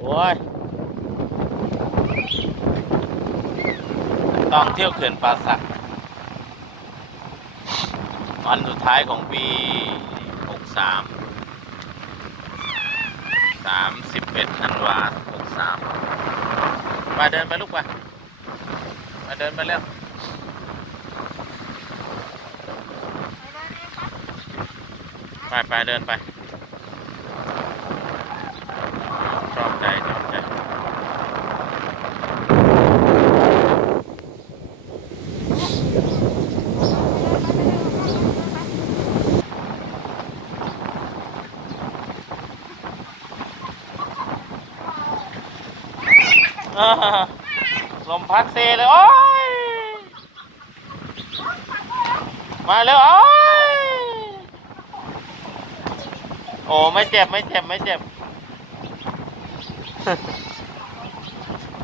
โอ้ยต้องเที่ยวเขื่อนป่าสักวันสุดท้ายของปี 63 31ธันวา63 มาเดินไปลูกไปมาเดินไปเร็วไปไปเดินไป ชอบใจชอบใจลมพัดเซเลย โอ้ย มาเร็วโอ้ย โอ้ไม่เจ็บ ไม่เจ็บ ไม่เจ็บ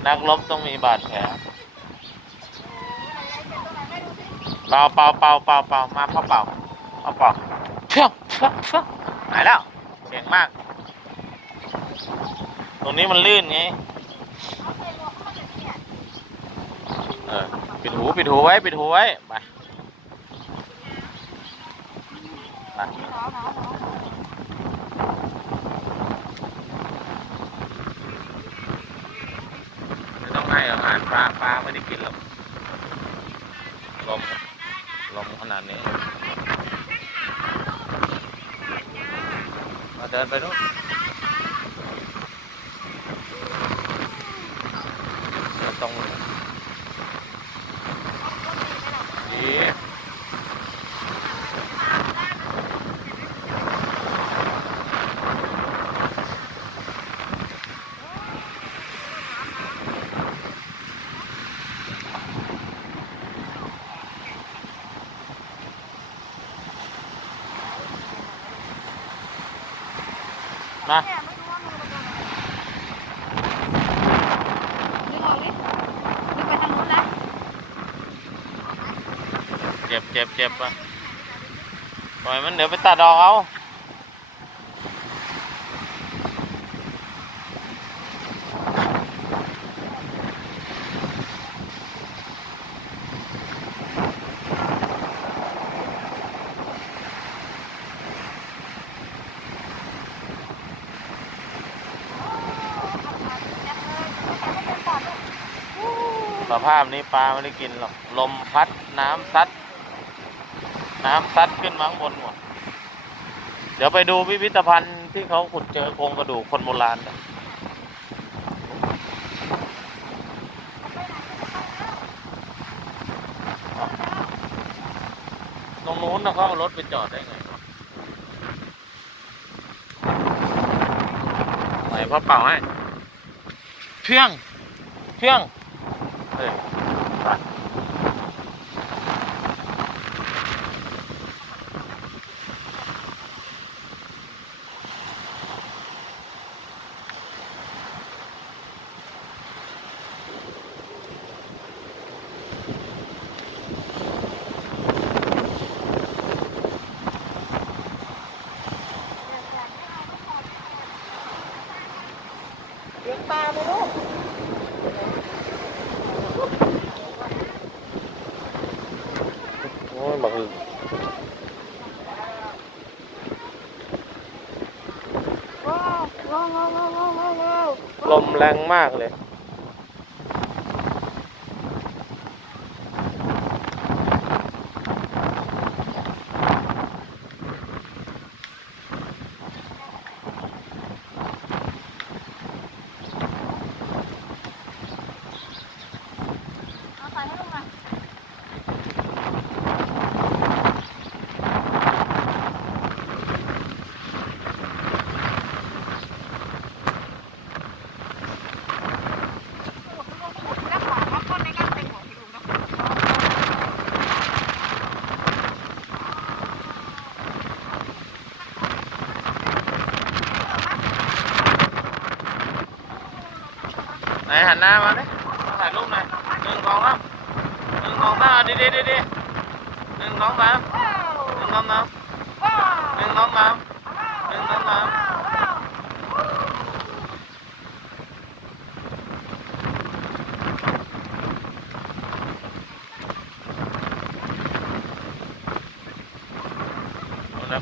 นักรบต้องมีบาดแผลเปล่าเปล่าเปล่าเป่าเป่ามาพ่อเปล่าพ่อเปล่าเพี้ยงเพี้ยงเพี้ยงหายแล้วเก่งมาก ตรงนี้มันลื่นไงเออปิดหูปิดหูไว้ปิดหูไว้ไปไป ไม่ต้ องให้อาหารปลาปลาไม่ได้กินหรอกลมลมขนาดนี้ มาเดินไปนู่นไม่ต้องดี มาเจ็บเจ็บเจ็บปะปล่อยมันเดี๋ยวไปตัดออกเอา สภาพนี้ปลาไม่ได้กินหรอก ลมพัดน้ำซัด น้ำซัดขึ้นมาข้างบนหมด เดี๋ยวไปดูพิพิธภัณฑ์ที่เขาขุดเจอโครงกระดูกคนโบราณกันตรงนู้นนะเขาเอารถไปจอดได้ไงไหนพ่อเป่าให้เพียงเพียง เฮ้ย เลี้ยงปลาไหมลูก ลมแรงมากเลย ไหนหันหน้ามาดิถ่ายรูปหน่อยหนึ่งสองสามหนึ่งสองสามดีดีดีดีหนึ่งสองสามหนึ่งสองสามหนึ่งสองสามหนึ่งสองสาม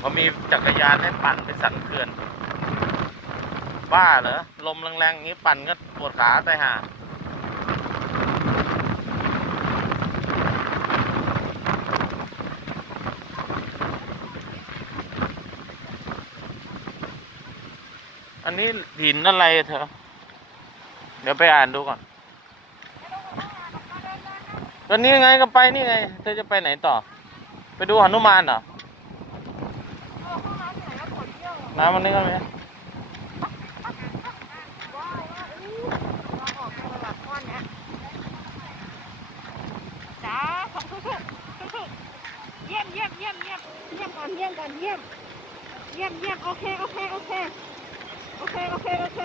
เขามีจักรยานให้ปั่นไปสั่นเขื่อน บ้าเหรอ ลมแรงๆอย่างนี้ปั่นก็ ปวดขาตายห่าอันนี้หินอะไรเธอ เดี๋ยวไปอ่านดูก่อนก็นี่ไงก็ไปนี่ไง เธอจะไปไหนต่อ ไปดูหนุมานเหรอน้ำไหนแล้วปวดเยี่ยวน้ำมันนี่ก็มี ว้าวว้าวอู้เราออกมาแบบก้อนเนี้ยจ้าขอบคุณทุกเยี่ยมเยี่ยมเยี่ยมเยี่ยมเยี่ยมก่อนเยี่ยมก่อนเยี่ยม เยี่ยมเยี่ยมโอเคโอเคโอเคโอเคโอเคโอเค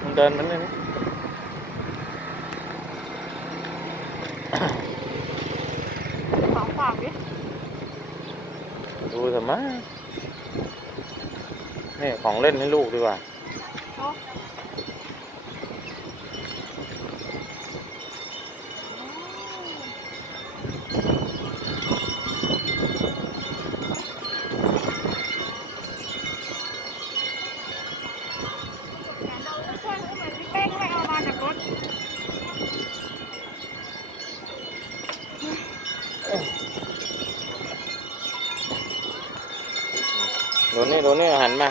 มันเดินมันนี่นะสองฝั่งดิดูเถอะมั้งนี่ของเล่นให้ลูกดีกว่าโอ้เราช่วยเขาหน่อยพี่เป้งไม่เอามาจากรถ ดนนี่โดนนี่หันมา